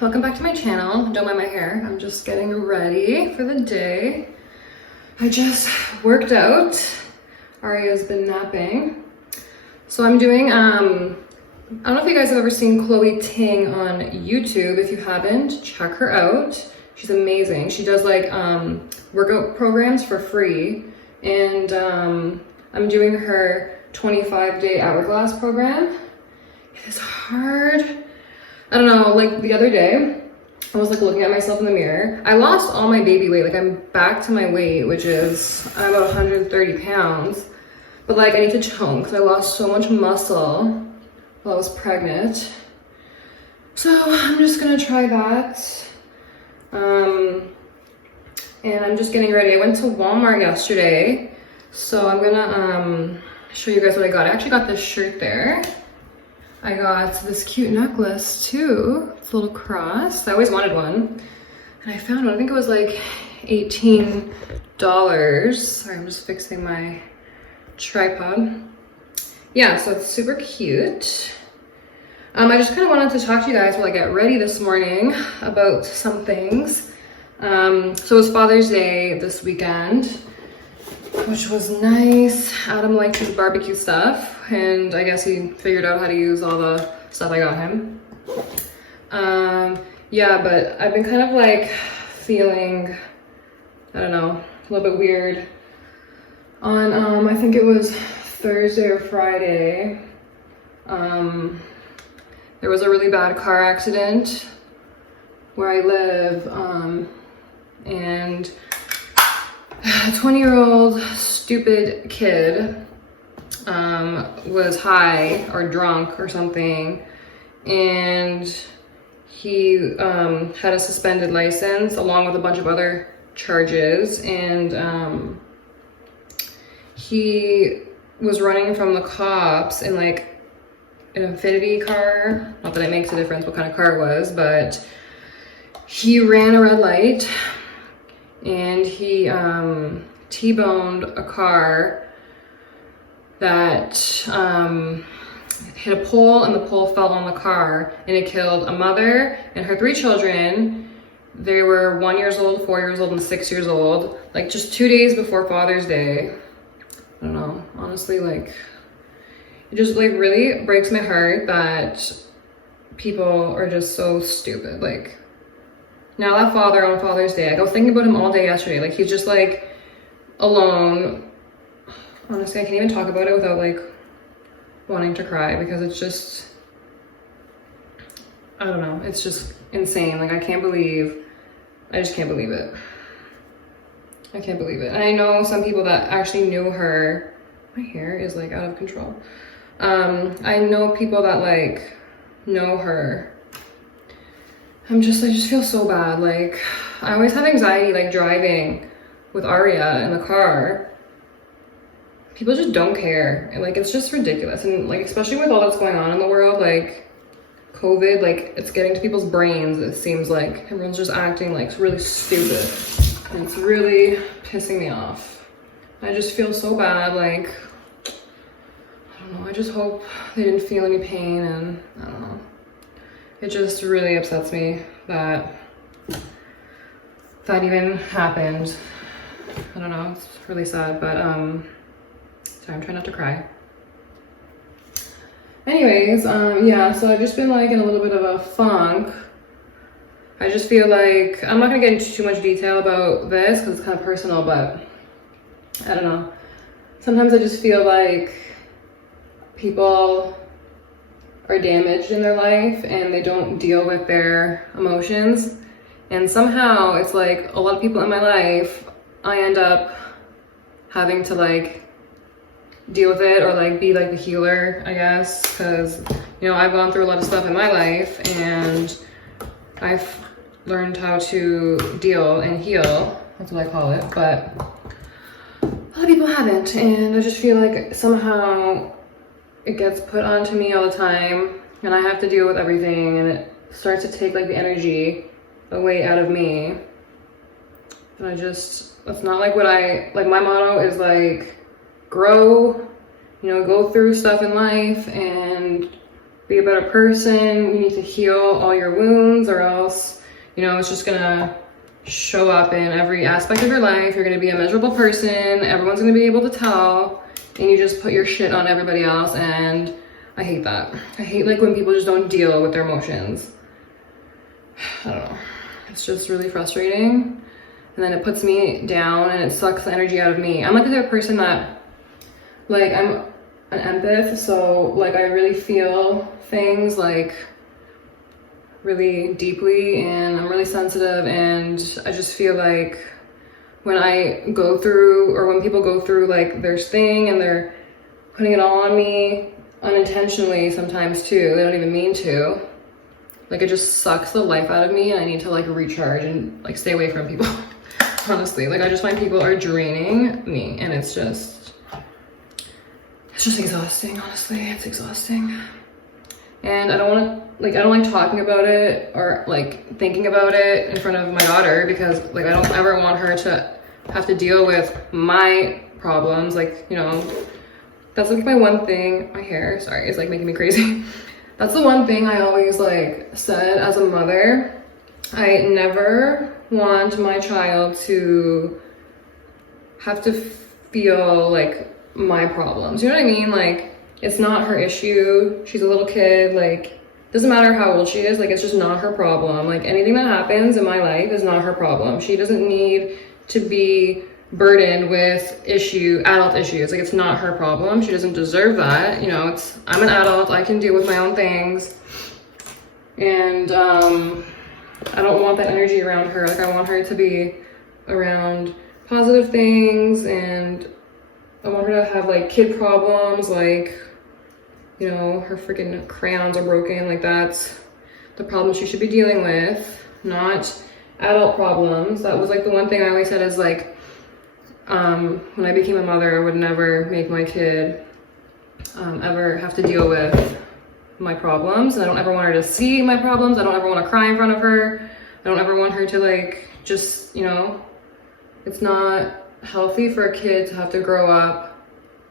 welcome back to my channel. Don't mind my hair, I'm just getting ready for the day. I just worked out. Aria's been napping. So I'm doing, I don't know if you guys have ever seen Chloe Ting on YouTube. If you haven't, check her out. She's amazing. She does like workout programs for free. And I'm doing her 25-day hourglass program. It is hard. I don't know, like the other day, I was like looking at myself in the mirror. I lost all my baby weight. Like I'm back to my weight, which is I'm about 130 pounds. But like I need to chunk because I lost so much muscle while I was pregnant. So I'm just gonna try that. And I'm just getting ready. I went to Walmart yesterday. So I'm gonna show you guys what I got. I actually got this shirt there. I got this cute necklace too. It's a little cross. I always wanted one. And I found one. I think it was like $18. Sorry, I'm just fixing my tripod. Yeah, so it's super cute. I just kind of wanted to talk to you guys while I get ready this morning about some things. So it was Father's Day this weekend, which was nice. Adam liked his barbecue stuff, and I guess he figured out how to use all the stuff I got him. Yeah, but I've been kind of like feeling, I don't know, a little bit weird. On, I think it was Thursday or Friday, there was a really bad car accident where I live, and a 20-year-old stupid kid was high or drunk or something, and he had a suspended license along with a bunch of other charges, and he was running from the cops in like an Infinity car. Not that it makes a difference what kind of car it was, but he ran a red light and he T-boned a car that hit a pole, and the pole fell on the car, and it killed a mother and her 3 children. They were 1 year old, 4 years old, and 6 years old. Like just 2 days before Father's Day. I don't know, honestly, like it just like really breaks my heart that people are just so stupid. Like, now that father on Father's Day, I was thinking about him all day yesterday. Like, he's just like alone. Honestly, I can't even talk about it without like wanting to cry, because it's just, I don't know, it's just insane. Like, I just can't believe it. I can't believe it. And I know some people that actually knew her. My hair is like out of control. I know people that like know her. I just feel so bad. Like, I always have anxiety like driving with Aria in the car. People just don't care, and like it's just ridiculous. And like, especially with all that's going on in the world, like COVID, like it's getting to people's brains. It seems like everyone's just acting like really stupid, and it's really pissing me off. I just feel so bad. Like, I don't know, I just hope they didn't feel any pain, and I don't know. It just really upsets me that that even happened. I don't know, it's really sad, but sorry, I'm trying not to cry. Anyways, yeah, so I've just been like in a little bit of a funk. I just feel like, I'm not gonna get into too much detail about this because it's kind of personal, but I don't know. Sometimes I just feel like people are damaged in their life and they don't deal with their emotions. And somehow it's like a lot of people in my life, I end up having to like deal with it, or like be like the healer, I guess, because you know, I've gone through a lot of stuff in my life and I've learned how to deal and heal. That's what I call it. But a lot of people haven't, and I just feel like somehow it gets put onto me all the time, and I have to deal with everything, and it starts to take like the energy away out of me. And I just, that's not like what like my motto is like, grow, you know, go through stuff in life and be a better person. You need to heal all your wounds, or else, you know, it's just gonna show up in every aspect of your life. You're gonna be a miserable person. Everyone's gonna be able to tell, and you just put your shit on everybody else. And I hate that. I hate like when people just don't deal with their emotions. I don't know. It's just really frustrating. And then it puts me down and it sucks the energy out of me. I'm like the type of person that, like, I'm an empath, so like I really feel things like really deeply, and I'm really sensitive, and I just feel like when I go through, or when people go through like their thing and they're putting it all on me unintentionally sometimes too, they don't even mean to, like it just sucks the life out of me, and I need to like recharge and like stay away from people. Honestly, like I just find people are draining me, and it's just exhausting. Honestly, it's exhausting. And I don't like talking about it or like thinking about it in front of my daughter, because like I don't ever want her to have to deal with my problems. Like, you know, that's like my one thing. My hair, sorry, is like making me crazy. That's the one thing I always like said as a mother. I never want my child to have to feel like my problems. You know what I mean? Like, it's not her issue. She's a little kid. Like, doesn't matter how old she is. Like, it's just not her problem. Like, anything that happens in my life is not her problem. She doesn't need to be burdened with adult issues. Like, it's not her problem. She doesn't deserve that. You know, I'm an adult. I can deal with my own things. And I don't want that energy around her. Like, I want her to be around positive things, and I want her to have like kid problems, like, you know, her freaking crayons are broken. Like, that's the problem she should be dealing with, not adult problems. That was like the one thing I always said is like, when I became a mother, I would never make my kid ever have to deal with my problems. And I don't ever want her to see my problems. I don't ever want to cry in front of her. I don't ever want her to like, just, you know, it's not healthy for a kid to have to grow up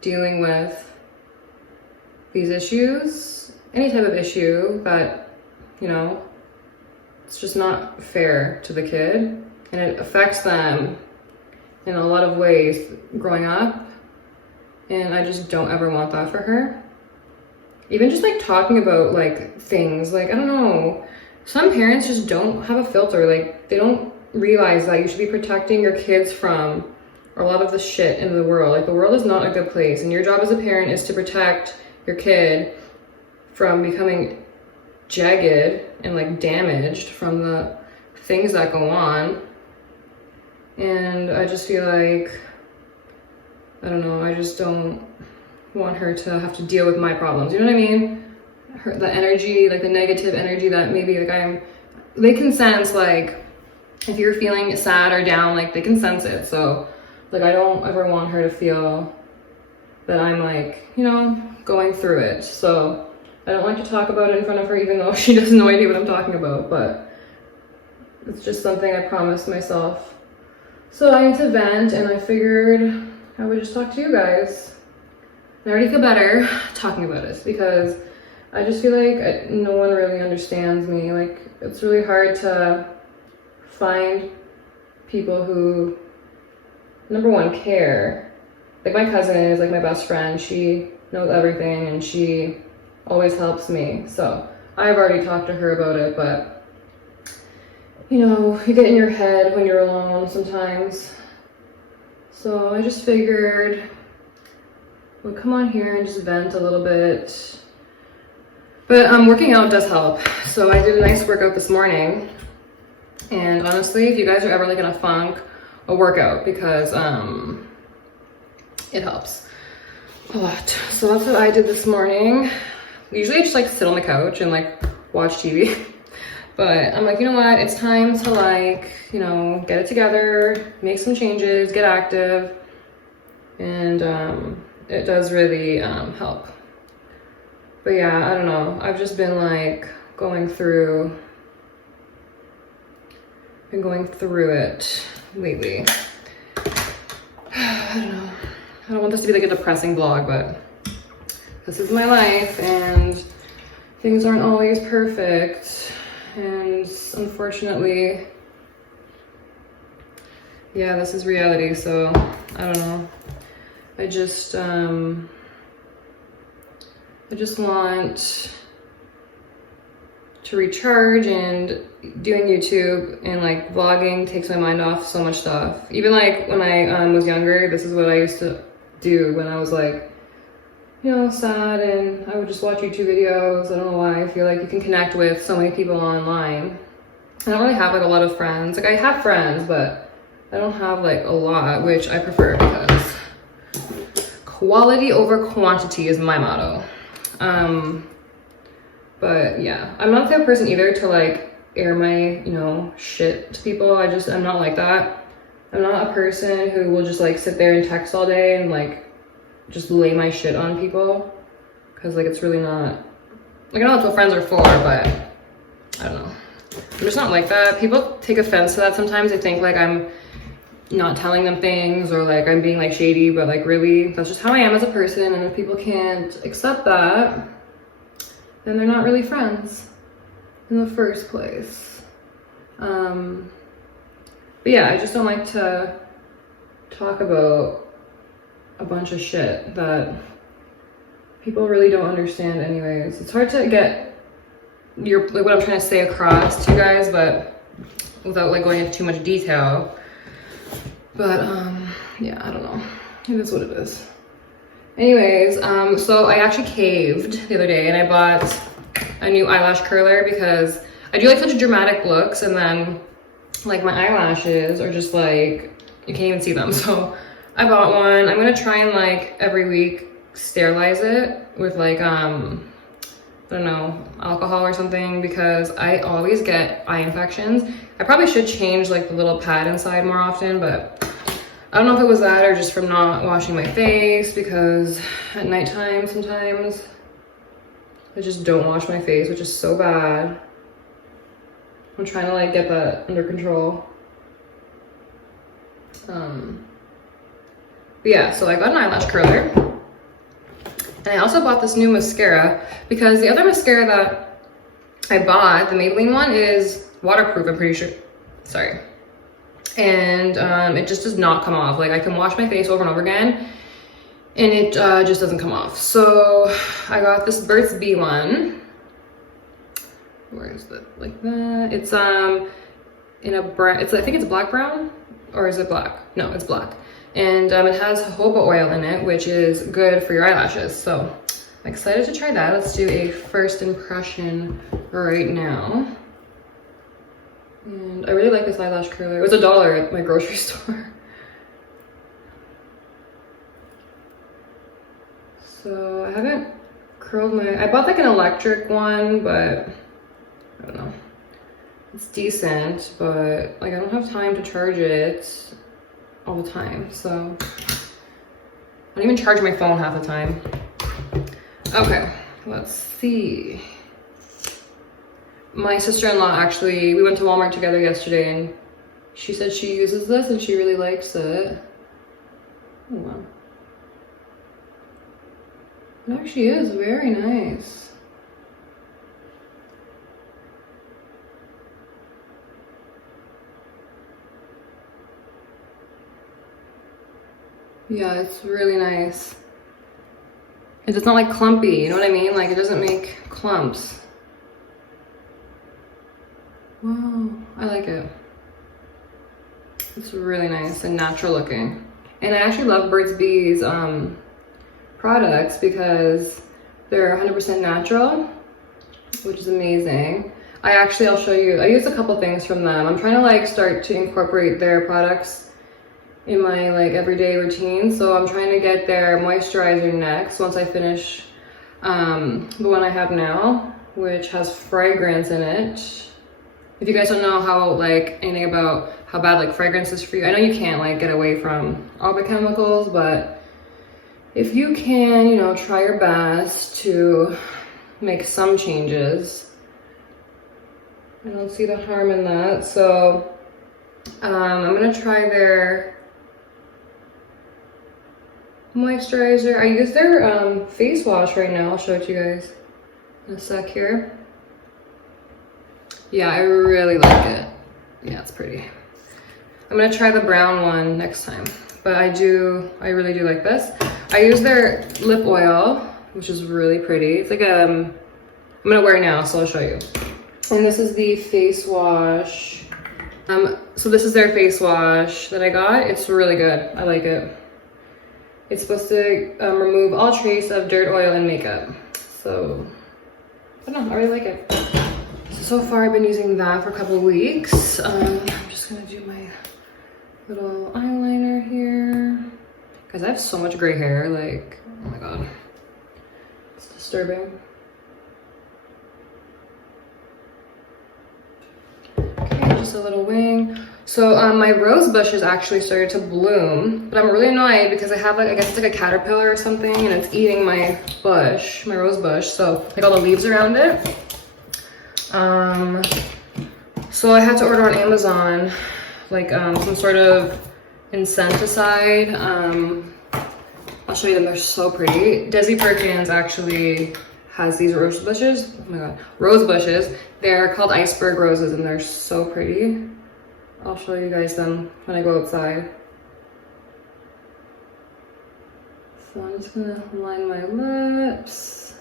dealing with these issues, any type of issue that, you know, it's just not fair to the kid, and it affects them in a lot of ways growing up, and I just don't ever want that for her. Even just like talking about like things, like, I don't know, some parents just don't have a filter. Like, they don't realize that you should be protecting your kids from a lot of the shit in the world. Like, the world is not a good place, and your job as a parent is to protect your kid from becoming jagged and like damaged from the things that go on. And I just feel like, I don't know, I just don't want her to have to deal with my problems. You know what I mean? The energy, like the negative energy that maybe like they can sense, like if you're feeling sad or down, like they can sense it. So like, I don't ever want her to feel that I'm like, you know, going through it. So I don't like to talk about it in front of her, even though she has no idea what I'm talking about, but it's just something I promised myself. So I need to vent, and I figured I would just talk to you guys. I already feel better talking about it, because I just feel like no one really understands me. Like, it's really hard to find people who, number one, care. Like, my cousin is like my best friend. She knows everything, and she always helps me. So I've already talked to her about it, but you know, you get in your head when you're alone sometimes. So I just figured we'd come on here and just vent a little bit. But working out does help. So I did a nice workout this morning. And honestly, if you guys are ever like in a funk, a workout, because it helps a lot. So that's what I did this morning. Usually I just like sit on the couch and like watch TV. But I'm like, you know what? It's time to like, you know, get it together, make some changes, get active. And it does really help. But yeah, I don't know. I've just been like going through it lately. I don't know. I don't want this to be like a depressing vlog, but this is my life, and things aren't always perfect, and unfortunately, yeah, this is reality. So I don't know. I just want to recharge, and doing YouTube and like vlogging takes my mind off so much stuff. Even like when I was younger, this is what I used to do when I was like, you know, sad, and I would just watch YouTube videos. I don't know why. I feel like you can connect with so many people online. I don't really have like a lot of friends. Like I have friends, but I don't have like a lot, which I prefer because quality over quantity is my motto. But yeah, I'm not the type of person either to like air my, you know, shit to people. I'm not like that. I'm not a person who will just like sit there and text all day and like just lay my shit on people. Cause like it's really not, like I know that's what friends are for, but I don't know. I'm just not like that. People take offense to that sometimes. They think like I'm not telling them things or like I'm being like shady, but like really that's just how I am as a person. And if people can't accept that, then they're not really friends in the first place. But yeah, I just don't like to talk about a bunch of shit that people really don't understand anyways. It's hard to get like what I'm trying to say across to you guys, but without like going into too much detail. But yeah, I don't know. It is what it is. Anyways, so I actually caved the other day and I bought a new eyelash curler because I do like such dramatic looks, and then like my eyelashes are just like, you can't even see them. So I bought one. I'm gonna try and like every week sterilize it with like, I don't know, alcohol or something, because I always get eye infections. I probably should change like the little pad inside more often, but I don't know if it was that or just from not washing my face, because at nighttime sometimes I just don't wash my face, which is so bad. I'm trying to like get that under control. But yeah, so I got an eyelash curler. And I also bought this new mascara because the other mascara that I bought, the Maybelline one, is waterproof, I'm pretty sure. Sorry. And it just does not come off. Like I can wash my face over and over again and it just doesn't come off. So I got this Burt's Bee one. Where is it? Like that. It's in a brown, I think it's black brown, or is it black? No, it's black. And it has jojoba oil in it, which is good for your eyelashes. So I'm excited to try that. Let's do a first impression right now. And I really like this eyelash curler. It was $1 at my grocery store. So I haven't curled my, I bought like an electric one, but I don't know. It's decent, but like I don't have time to charge it all the time. So I don't even charge my phone half the time. Okay, let's see. My sister-in-law actually, we went to Walmart together yesterday and she said she uses this and she really likes it. Oh wow. It actually is very nice. Yeah, it's really nice. It's not like clumpy, you know what I mean? Like it doesn't make clumps. Wow, I like it. It's really nice and natural looking. And I actually love Burt's Bees products because they're 100% natural, which is amazing. I'll show you, I use a couple things from them. I'm trying to like start to incorporate their products in my like everyday routine. So I'm trying to get their moisturizer next once I finish the one I have now, which has fragrance in it. If you guys don't know how like anything about how bad like fragrance is for you, I know you can't like get away from all the chemicals, but if you can, you know, try your best to make some changes. I don't see the harm in that. So I'm gonna try their moisturizer. I use their face wash right now. I'll show it to you guys. in a sec here. Yeah, I really like it. Yeah, it's pretty. I'm gonna try the brown one next time, but I really do like this. I use their lip oil, which is really pretty. It's like I'm gonna wear it now, so I'll show you. And this is the face wash. So this is their face wash that I got. It's really good. I like it. It's supposed to remove all trace of dirt, oil, and makeup. So, I don't know, I really like it. So far I've been using that for a couple of weeks. I'm just gonna do my little eyeliner here. Guys, I have so much gray hair, like, oh my god. It's disturbing. Okay, just a little wing. So my rose bushes actually started to bloom, but I'm really annoyed because I have like, I guess it's like a caterpillar or something, and it's eating my bush, my rose bush. So like all the leaves around it. So I had to order on Amazon, like some sort of insecticide. I'll show you them, they're so pretty. Desi Perkins actually has these rose bushes. Oh my god, rose bushes. They're called iceberg roses and they're so pretty. I'll show you guys them when I go outside. So I'm just gonna line my lips.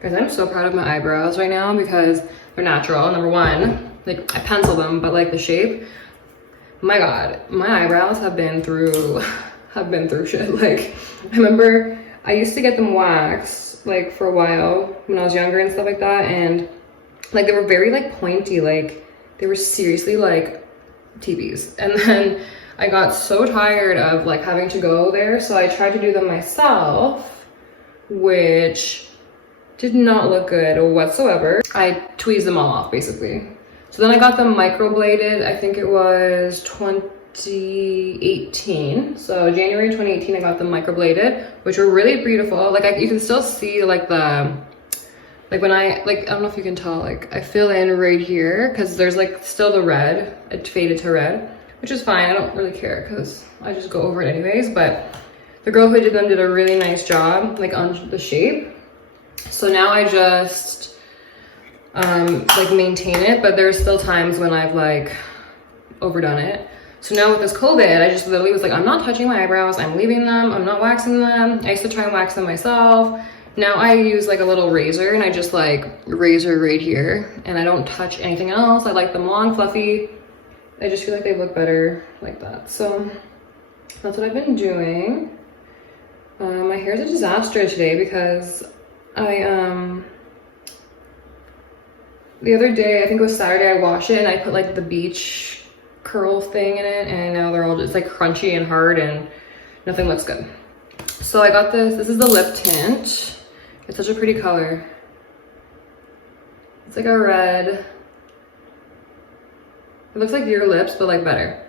Guys, I'm so proud of my eyebrows right now because they're natural. Number one, like I pencil them, but like the shape, my god, my eyebrows have been through shit. Like I remember I used to get them waxed like for a while when I was younger and stuff like that, and like they were very like pointy, like they were seriously like TVs. And then I got so tired of like having to go there, so I tried to do them myself, which did not look good whatsoever. I tweezed them all off basically. So then I got them microbladed. I think it was 2018. So January 2018, I got them microbladed, which were really beautiful. Like you can still see like when I don't know if you can tell, like I fill in right here because there's like still the red. It faded to red, which is fine. I don't really care because I just go over it anyways. But the girl who did them did a really nice job like on the shape. So now I just like maintain it, but there's still times when I've like overdone it. So now with this COVID, I just literally was like, I'm not touching my eyebrows, I'm leaving them, I'm not waxing them. I used to try and wax them myself. Now I use like a little razor and I just like razor right here and I don't touch anything else. I like them long, fluffy. I just feel like they look better like that. So that's what I've been doing. My hair's a disaster today because the other day, I think it was Saturday, I washed it and I put like the beach curl thing in it, and now they're all just like crunchy and hard and nothing looks good. So I got this is the lip tint. It's such a pretty color. It's like a red. It looks like your lips, but like better,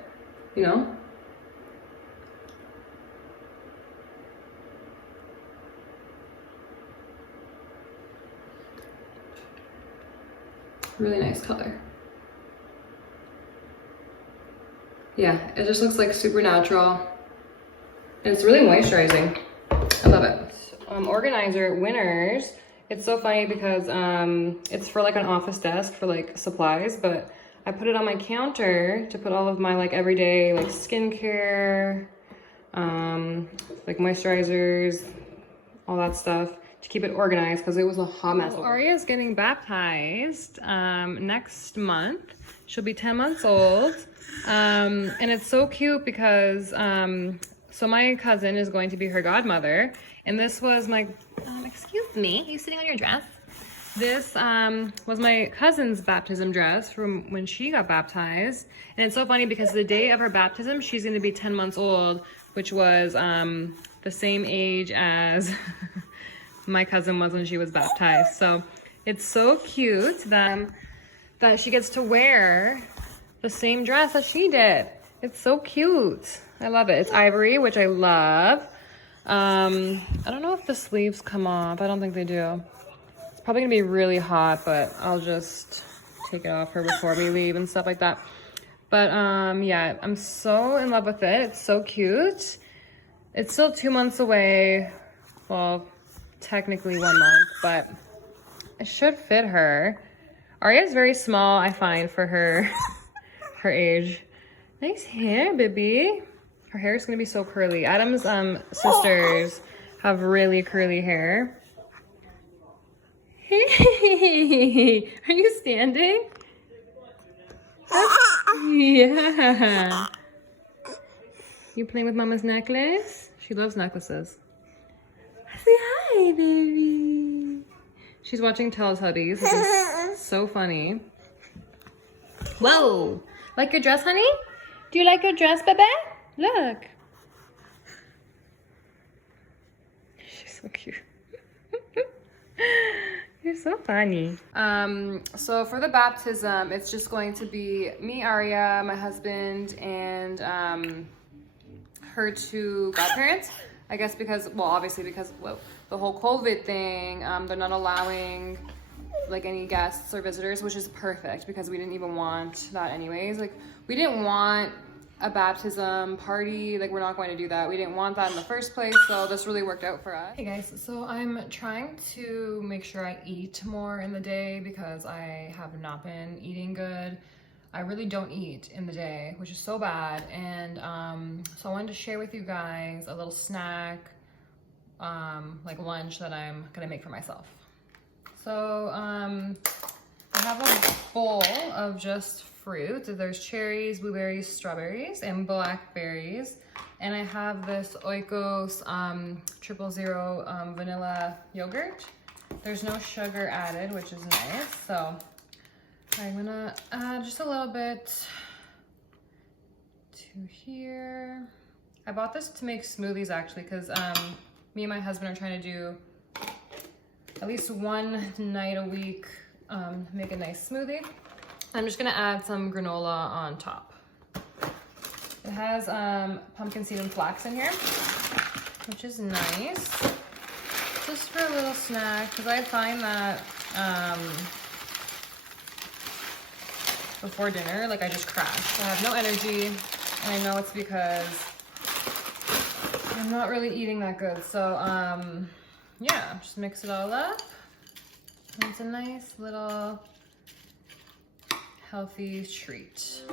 you know? Really nice color. Yeah, it just looks like super natural. And it's really moisturizing. I love it. Organizer winners. It's so funny because it's for like an office desk for like supplies, but I put it on my counter to put all of my like everyday like skincare, like moisturizers, all that stuff, to keep it organized because it was a hot mess. Aria's getting baptized next month. She'll be 10 months old. And it's so cute because so my cousin is going to be her godmother, and this was my excuse me, are you sitting on your dress? This was my cousin's baptism dress from when she got baptized. And it's so funny because the day of her baptism, she's going to be 10 months old, which was the same age as my cousin was when she was baptized. So it's so cute that she gets to wear the same dress as she did. It's so cute. I love it. It's ivory, which I love. I don't know if the sleeves come off. I don't think they do. It's probably gonna be really hot, but I'll just take it off her before we leave and stuff like that. But yeah, I'm so in love with it. It's so cute. It's still 2 months away. Well, technically 1 month, but it should fit her. Aria's very small, I find, for her her age. Nice hair, baby. Her hair is gonna be so curly. Adam's sisters have really curly hair. Hey, are you standing? Yeah. You playing with Mama's necklace? She loves necklaces. Say hi, baby. She's watching Teletubbies, which is so funny. Whoa! Like your dress, honey? Do you like your dress, baby? Look. She's so cute. You're so funny. So for the baptism, it's just going to be me, Aria, my husband, and her two godparents. I guess because, well, obviously because the whole COVID thing, they're not allowing like any guests or visitors, which is perfect because we didn't even want that anyways. Like we didn't want a baptism party, like we're not going to do that. We didn't want that in the first place, so this really worked out for us. Hey guys, so I'm trying to make sure I eat more in the day because I have not been eating good. I really don't eat in the day, which is so bad. And so I wanted to share with you guys a little snack, like lunch that I'm gonna make for myself. So I have a bowl of just fruit. There's cherries, blueberries, strawberries, and blackberries. And I have this Oikos 000 vanilla yogurt. There's no sugar added, which is nice. So I'm gonna add just a little bit to here. I bought this to make smoothies actually, because me and my husband are trying to do at least one night a week, make a nice smoothie. I'm just gonna add some granola on top. It has pumpkin seed and flax in here, which is nice. Just for a little snack, because I find that before dinner, like I just crash. I have no energy, and I know it's because I'm not really eating that good. So yeah, just mix it all up. And it's a nice little healthy treat.